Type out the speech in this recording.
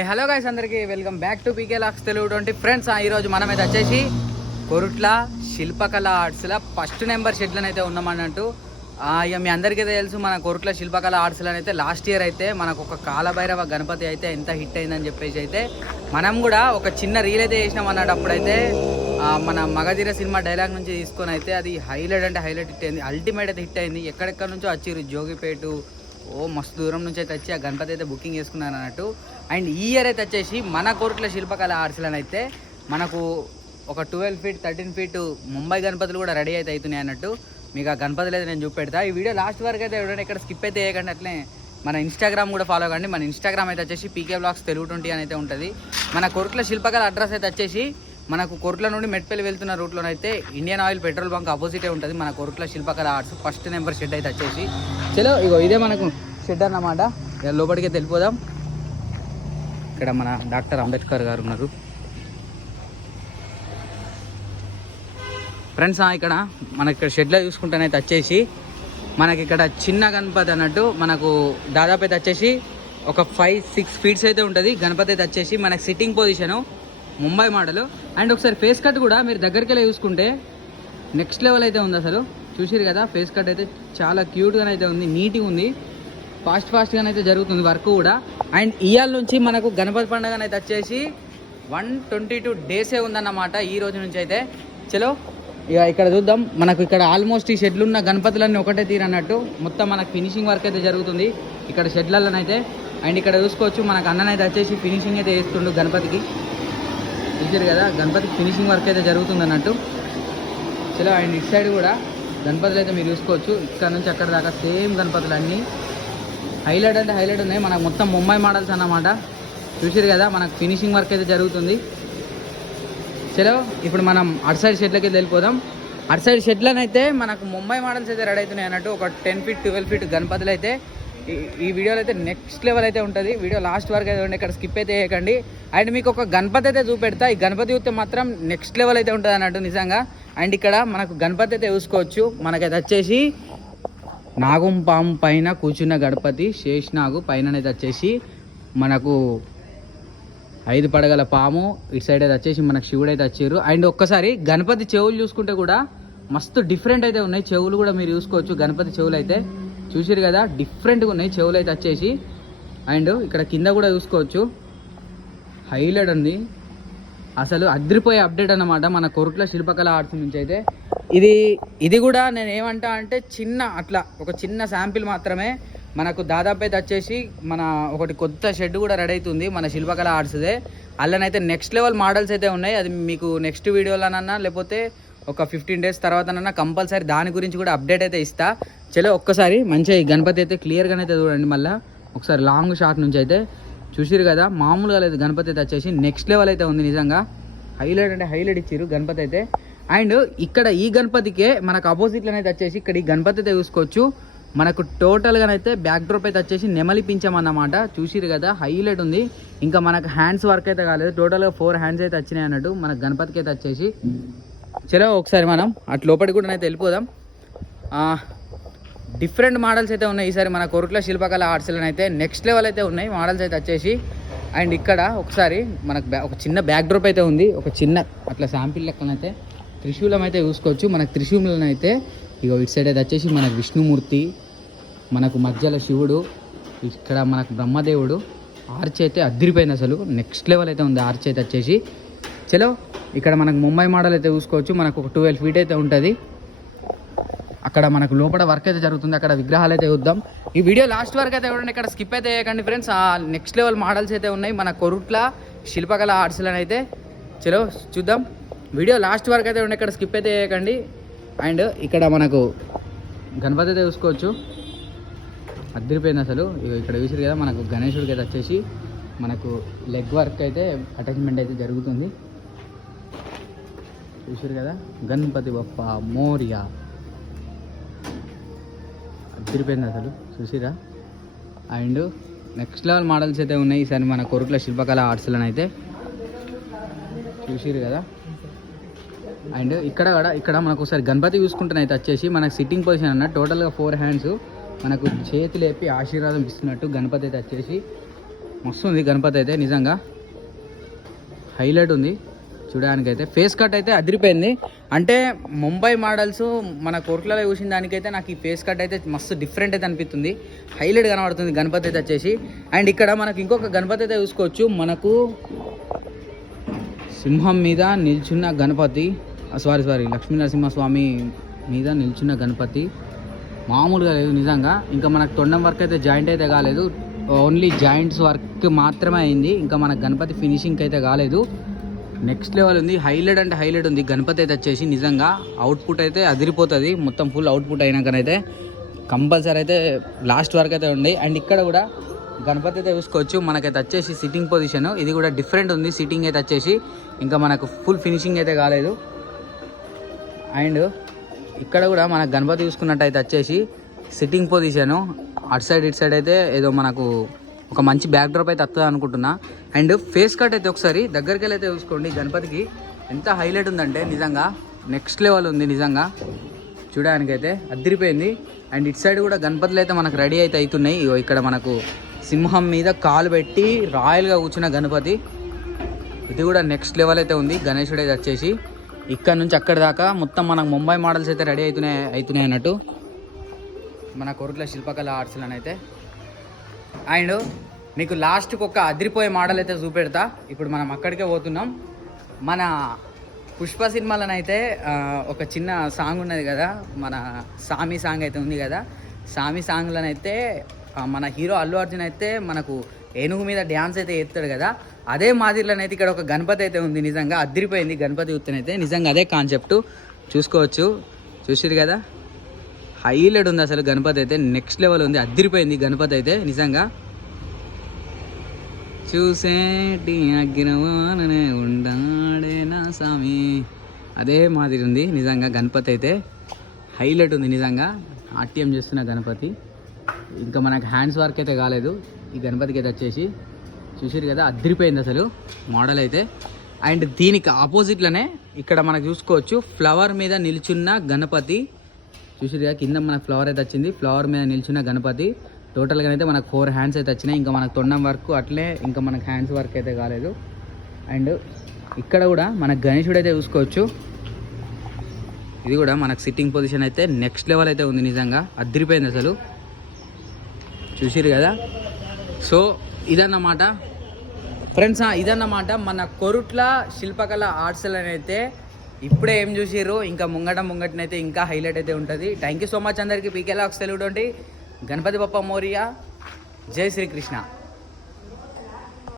Hello guys అందరికి welcome back to PK Lax Telugu twenty friends ఈరోజు మనం అయితే వచ్చేసి కొరుట్ల శిల్పకళ ఆర్ట్స్లో ఫస్ట్ నెంబర్ షెడ్లను అయితే ఉన్నామన్నట్టు ఇక మీ అందరికీ తెలుసు మన కొరుట్ల శిల్పకళ ఆర్ట్స్లో అయితే లాస్ట్ ఇయర్ అయితే మనకు ఒక కాలభైరవ గణపతి అయితే ఎంత హిట్ అయిందని చెప్పేసి అయితే మనం కూడా ఒక చిన్న రీల్ అయితే చేసినాం అన్నట్టు అప్పుడైతే మన మగధీర సినిమా డైలాగ్ నుంచి తీసుకొని అయితే అది హైలైట్ అంటే హైలైట్ హిట్ అయింది. అల్టిమేట్ అయితే హిట్ అయింది. ఎక్కడెక్కడ నుంచో వచ్చిర్రు. జోగిపేటు ఓ మస్తు దూరం నుంచి అయితే వచ్చి ఆ గణపతి అయితే బుకింగ్ చేసుకున్నాను అన్నట్టు. అండ్ ఈ ఇయర్ అయితే వచ్చేసి మన కోరికల శిల్పకళ ఆర్ట్స్లను అయితే మనకు ఒక twelve feet thirteen feet Mumbai గణపతులు కూడా రెడీ అయితే అవుతున్నాయి అన్నట్టు. మీకు ఆ గణపతులు అయితే నేను చూపెడతా. ఈ వీడియో లాస్ట్ వరకు అయితే ఎవరైనా ఇక్కడ స్కిప్ అయితే చేయకండి అట్లే మన ఇన్స్టాగ్రామ్ కూడా ఫాలో కండి. మన ఇన్స్టాగ్రామ్ అయితే వచ్చేసి పీకే బ్లాగ్స్ తెలుగు ట్వంటీ అని అయితే ఉంటుంది. మన కొరుట్ల శిల్పకళ అడ్రస్ అయితే వచ్చేసి మనకు కొరుట్ల నుండి మెట్పల్లి వెళ్తున్న రూట్లో అయితే ఇండియన్ ఆయిల్ పెట్రోల్ బంక్ అపోజిటే ఉంటుంది. మన కొరుట్ల శిల్పకళ ఆర్ట్స్ ఫస్ట్ నెంబర్ షెడ్ అయితే వచ్చేసి. చలో ఇగో ఇదే మనకు షెడ్ అన్నమాట. ఇక లోపలికి వెళ్ళిపోదాం ఇక్కడ మన డాక్టర్ అంబేద్కర్ గారు ఉన్నారు. ఫ్రెండ్స్ ఇక్కడ మనకి ఇక్కడ షెడ్లో చూసుకుంటేనైతే వచ్చేసి మనకి ఇక్కడ చిన్న గణపతి అన్నట్టు మనకు దాదాపు అయితే వచ్చేసి ఒక ఫైవ్ సిక్స్ ఫీట్స్ అయితే ఉంటుంది. గణపతి అయితే వచ్చేసి మనకి sitting position Mumbai model and ఒకసారి ఫేస్ కట్ కూడా మీరు దగ్గరికి వెళ్ళి చూసుకుంటే నెక్స్ట్ లెవెల్ అయితే ఉంది అసలు. చూసిరు కదా ఫేస్ కట్ అయితే చాలా క్యూట్గా అయితే ఉంది నీట్గా ఉంది. ఫాస్ట్ ఫాస్ట్గా అయితే జరుగుతుంది వర్క్ కూడా. అండ్ ఇయాల నుంచి మనకు గణపతి పండుగ అయితే వచ్చేసి వన్ ట్వంటీ టూ డేసే ఉందన్నమాట ఈ రోజు నుంచి అయితే. చలో ఇక ఇక్కడ చూద్దాం. మనకు ఇక్కడ ఆల్మోస్ట్ ఈ షెడ్లు ఉన్న గణపతులన్నీ ఒకటే తీరన్నట్టు మొత్తం మనకు ఫినిషింగ్ వర్క్ అయితే జరుగుతుంది. ఇక్కడ షెడ్లలోనైతే అండ్ ఇక్కడ చూసుకోవచ్చు మనకు అన్ననైతే వచ్చేసి ఫినిషింగ్ అయితే వేస్తుండు గణపతికి. చూసారు కదా గణపతికి ఫినిషింగ్ వర్క్ అయితే జరుగుతుంది అన్నట్టు చలో అండ్ ఇటు సైడ్ కూడా గణపతులు అయితే మీరు చూసుకోవచ్చు. ఇక్కడ నుంచి అక్కడ దాకా సేమ్ గణపతులు అన్నీ హైలైట్ అంటే హైలైట్ ఉన్నాయి. మనకు మొత్తం ముంబై మోడల్స్ అన్నమాట. చూసారు కదా మనకు ఫినిషింగ్ వర్క్ అయితే జరుగుతుంది. చలో ఇప్పుడు మనం అటు సైడ్ షెడ్లకి వెళ్ళిపోదాం. అటు సైడ్ షెడ్లనైతే మనకు ముంబై మోడల్స్ అయితే రెడీ అవుతున్నాయి అన్నట్టు. ఒక టెన్ ఫీట్ ట్వెల్వ్ ఫీట్ గణపతులు అయితే ఈ- వీడియోలో అయితే నెక్స్ట్ లెవెల్ అయితే ఉంటుంది. వీడియో లాస్ట్ వరకు అయితే ఉండే ఇక్కడ స్కిప్ అయితే చేయకండి. అండ్ మీకు ఒక గణపతి అయితే చూపెడతా. ఈ గణపతి చూస్తే మాత్రం నెక్స్ట్ లెవెల్ అయితే ఉంటుంది అన్నట్టు నిజంగా. అండ్ ఇక్కడ మనకు గణపతి అయితే చూసుకోవచ్చు. మనకైతే వచ్చేసి నాగం పాము పైన కూర్చున్న గణపతి శేషనాగు పైన అయితే వచ్చేసి మనకు ఐదు పడగల పాము ఇటు సైడ్ అయితే వచ్చేసి మనకు శివుడు అయితే వచ్చారు. అండ్ ఒక్కసారి గణపతి చెవులు చూసుకుంటే కూడా మస్తు డిఫరెంట్ అయితే ఉన్నాయి. చెవులు కూడా మీరు చూసుకోవచ్చు. గణపతి చెవులు అయితే చూసారు కదా డిఫరెంట్గా ఉన్నాయి. చెవులు అయితే వచ్చేసి. అండ్ ఇక్కడ కింద కూడా చూసుకోవచ్చు. హైలైట్ ఉంది. అసలు అదిరిపోయే అప్డేట్ అన్నమాట మన కొరుట్ల శిల్పకళ ఆర్ట్స్ నుంచి అయితే. ఇది ఇది కూడా నేను ఏమంటా అంటే చిన్న అట్లా ఒక చిన్న శాంపిల్ మాత్రమే. మనకు దాదాపు అయితే వచ్చేసి మన ఒకటి కొత్త షెడ్ కూడా రెడీ అవుతుంది మన శిల్పకళ ఆర్ట్స్దే అల్లనైతే నెక్స్ట్ లెవెల్ మోడల్స్ అయితే ఉన్నాయి. అది మీకు నెక్స్ట్ వీడియోలోనన్నా లేకపోతే ఒక ఫిఫ్టీన్ డేస్ తర్వాతనన్నా కంపల్సరీ దాని గురించి కూడా అప్డేట్ అయితే ఇస్తా. చలో ఒక్కసారి మంచిగా ఈ గణపతి అయితే క్లియర్గానే అయితే చూడండి మళ్ళీ. ఒకసారి లాంగ్ షాట్ నుంచి అయితే చూసిరు కదా మామూలుగా లేదు గణపతి అయితే వచ్చేసి. నెక్స్ట్ లెవెల్ అయితే ఉంది నిజంగా. హైలైట్ అంటే హైలైట్ ఇచ్చారు గణపతి అయితే. అండ్ ఇక్కడ ఈ గణపతికే మనకు అపోజిట్లో అయితే వచ్చేసి ఇక్కడ ఈ గణపతి అయితే చూసుకోవచ్చు. మనకు టోటల్గా అయితే బ్యాక్ డ్రాప్ అయితే వచ్చేసి నెమలిపించామన్నమాట చూసిరు కదా హైలైట్ ఉంది. ఇంకా మనకు హ్యాండ్స్ వర్క్ అయితే కాలేదు. టోటల్గా ఫోర్ హ్యాండ్స్ అయితే వచ్చినాయి అన్నట్టు మనకు గణపతికి అయితే వచ్చేసి. చలో ఒకసారి మనం అటు లోపలికి కూడా అయితే వెళ్ళిపోదాం. డిఫరెంట్ మోడల్స్ అయితే ఉన్నాయి. ఈసారి మన కొరుట్ల శిల్పకళ ఆర్ట్స్లో అయితే నెక్స్ట్ లెవెల్ అయితే ఉన్నాయి. మోడల్స్ అయితే వచ్చేసి అండ్ ఇక్కడ ఒకసారి మనకు బ్యా- ఒక చిన్న బ్యాక్ డ్రాప్ అయితే ఉంది. ఒక చిన్న అట్లా శాంపిల్ లెక్కనైతే త్రిశూలం అయితే చూసుకోవచ్చు. మనకు త్రిశూలం అయితే ఇక ఇటు సైడ్ అయితే వచ్చేసి మనకు విష్ణుమూర్తి మనకు మధ్యలో శివుడు ఇక్కడ మనకు బ్రహ్మదేవుడు. ఆర్చ్ అయితే అదిరిపోయింది అసలు. నెక్స్ట్ లెవెల్ అయితే ఉంది. ఆర్చ్ అయితే వచ్చేసి చలో ఇక్కడ మనకు ముంబై మోడల్ అయితే చూసుకోవచ్చు. మనకు ఒక ట్వెల్వ్ ఫీట్ అయితే ఉంటుంది. అక్కడ మనకు లోపల వర్క్ అయితే జరుగుతుంది. అక్కడ విగ్రహాలు అయితే చూద్దాం. ఈ వీడియో లాస్ట్ వరకు అయితే చూడండి ఇక్కడ స్కిప్ అయితే చేయకండి ఫ్రెండ్స్ ఆ నెక్స్ట్ లెవెల్ మోడల్స్ అయితే ఉన్నాయి. మన కొరుట్ల శిల్పకళ ఆర్ట్స్లను అయితే. చలో చూద్దాం. వీడియో లాస్ట్ వరకు అయితే ఉండి ఇక్కడ స్కిప్ అయితే చేయకండి. అండ్ ఇక్కడ మనకు గణపతి అయితే చూసుకోవచ్చు. అద్దరిపోయింది అసలు. ఇగో ఇక్కడ చూసారు కదా మనకు గణేశుడికి అయితే వచ్చేసి మనకు లెగ్ వర్క్ అయితే అటాచ్మెంట్ అయితే జరుగుతుంది. చూసారు కదా? గణపతి బప్ప మోరియా. అదిరిపోయింది అసలు. చూసిరా? అండ్ నెక్స్ట్ లెవెల్ మోడల్స్ అయితే ఉన్నాయి. ఈసారి మన కొరుకుల శిల్పకళ ఆర్ట్స్లో అయితే చూసిరు కదా? అండ్ ఇక్కడ కూడా ఇక్కడ మనకు ఒకసారి గణపతి చూసుకుంటే అయితే వచ్చేసి మనకు సిట్టింగ్ పొజిషన్ అన్న టోటల్గా ఫోర్ హ్యాండ్స్ మనకు చేతి లేపి ఆశీర్వాదం ఇస్తున్నట్టు గణపతి అయితే వచ్చేసి మస్తు ఉంది గణపతి అయితే నిజంగా. హైలైట్ ఉంది. చూడడానికైతే. ఫేస్ కట్ అయితే అదిరిపోయింది. అంటే ముంబై మోడల్స్ మన కోర్టులలో చూసిన దానికైతే నాకు ఈ ఫేస్ కట్ అయితే మస్తు డిఫరెంట్ అయితే అనిపిస్తుంది. హైలైట్ కనబడుతుంది. గణపతి అయితే వచ్చేసి. అండ్ ఇక్కడ మనకు ఇంకొక గణపతి అయితే చూసుకోవచ్చు. మనకు సింహం మీద నిల్చున్న గణపతి. సారీ సారీ లక్ష్మీ నరసింహస్వామి మీద నిల్చున్న గణపతి. మామూలుగా లేదు నిజంగా. ఇంకా మనకు తొండం వర్క్ అయితే జాయింట్ అయితే కాలేదు. ఓన్లీ జాయింట్స్ వర్క్ మాత్రమే అయింది. ఇంకా మన గణపతి ఫినిషింగ్ అయితే కాలేదు. నెక్స్ట్ లెవెల్ ఉంది. హైలైట్ అంటే హైలైట్ ఉంది. గణపతి అయితే వచ్చేసి నిజంగా అవుట్పుట్ అయితే అదిరిపోతుంది. మొత్తం ఫుల్ అవుట్పుట్ అయినాకనైతే కంపల్సరీ అయితే లాస్ట్ వరకు అయితే ఉంది. అండ్ ఇక్కడ కూడా గణపతి అయితే చూసుకోవచ్చు. మనకైతే వచ్చేసి సిట్టింగ్ పొజిషన్ ఇది కూడా డిఫరెంట్ ఉంది. సిట్టింగ్ అయితే వచ్చేసి ఇంకా మనకు ఫుల్ ఫినిషింగ్ అయితే కాలేదు. అండ్ ఇక్కడ కూడా మన గణపతి చూసుకున్నట్టయితే వచ్చేసి సిట్టింగ్ పొజిషను అటు సైడ్ ఇటు సైడ్ అయితే ఏదో మనకు ఒక మంచి బ్యాక్ డ్రాప్ అయితే వస్తుంది అనుకుంటున్నా. అండ్ ఫేస్ కట్ అయితే ఒకసారి దగ్గరికి వెళ్ళి అయితే చూసుకోండి. గణపతికి ఎంత హైలైట్ ఉందంటే నిజంగా నెక్స్ట్ లెవెల్ ఉంది నిజంగా. చూడడానికైతే అదిరిపోయింది అండ్ ఇటు సైడ్ కూడా గణపతులు అయితే మనకు రెడీ అయితే అవుతున్నాయి. ఇక్కడ మనకు సింహం మీద కాలు పెట్టి రాయల్గా కూర్చున్న గణపతి. ఇది కూడా నెక్స్ట్ లెవెల్ అయితే ఉంది. గణేశుడు అయితే వచ్చేసి ఇక్కడ నుంచి అక్కడి దాకా మొత్తం మనకు ముంబై మోడల్స్ అయితే రెడీ అవుతున్నాయి అవుతున్నాయి అన్నట్టు. మన కొరుట్ల శిల్పకళ ఆర్ట్స్లను అయితే అండ్ మీకు లాస్ట్కి ఒక అదిరిపోయే మోడల్ అయితే చూపెడతా. ఇప్పుడు మనం అక్కడికే పోతున్నాం. మన పుష్ప సినిమాలనైతే ఒక చిన్న సాంగ్ ఉన్నది కదా మన సామి సాంగ్ అయితే ఉంది కదా. సామి సాంగ్లోనైతే మన హీరో అల్లు అర్జున్ అయితే మనకు ఏనుగు మీద డ్యాన్స్ అయితే వేస్తాడు కదా. అదే మాదిరిలోనైతే ఇక్కడ ఒక గణపతి అయితే ఉంది నిజంగా. అదిరిపోయింది గణపతి ఉత్తనైతే. నిజంగా అదే కాన్సెప్ట్ చూసుకోవచ్చు. చూసిరు కదా? హైలైట్ ఉంది అసలు గణపతి అయితే. నెక్స్ట్ లెవెల్ ఉంది. అదిరిపోయింది గణపతి అయితే నిజంగా. చూసేటి అగ్గినవాననే ఉండాడే నా స్వామి. అదే మాదిరి ఉంది నిజంగా గణపతి అయితే. హైలైట్ ఉంది నిజంగా. నాట్యం చేస్తున్న గణపతి. ఇంకా మనకు హ్యాండ్స్ వర్క్ అయితే కాలేదు. ఈ గణపతికి అయితే వచ్చేసి. చూసారు కదా అదిరిపోయింది అసలు మోడల్ అయితే. అండ్ దీనికి ఆపోజిట్లోనే ఇక్కడ మనకు చూసుకోవచ్చు. ఫ్లవర్ మీద నిల్చున్న గణపతి. చూసారు కింద మన ఫ్లవర్ అయితే వచ్చింది. ఫ్లవర్ మీద నిల్చున్న గణపతి. టోటల్గా అయితే మనకు ఫోర్ హ్యాండ్స్ అయితే వచ్చినాయి. ఇంకా మనకు తొండం వర్క్ అట్లే ఇంకా మనకు హ్యాండ్స్ వర్క్ అయితే కాలేదు. అండ్ ఇక్కడ కూడా మన గణేశుడు అయితే చూసుకోవచ్చు. ఇది కూడా మనకు సిట్టింగ్ పొజిషన్ అయితే నెక్స్ట్ లెవెల్ అయితే ఉంది నిజంగా. అదిరిపోయింది అసలు. చూసిరు కదా? సో ఇదన్నమాట. ఫ్రెండ్స్ ఇదన్నమాట మన కొరుట్ల శిల్పకళ ఆర్ట్స్ అయితే ఇప్పుడే ఏం చూసిర్రు? ఇంకా ముంగట ముంగటనైతే ఇంకా హైలైట్ అయితే ఉంటుంది. థ్యాంక్ యూ సో మచ్ అందరికీ. పీకే లాక్స్ తెలుగుండి గణపతి బప్ప మోరియా. జై శ్రీకృష్ణ.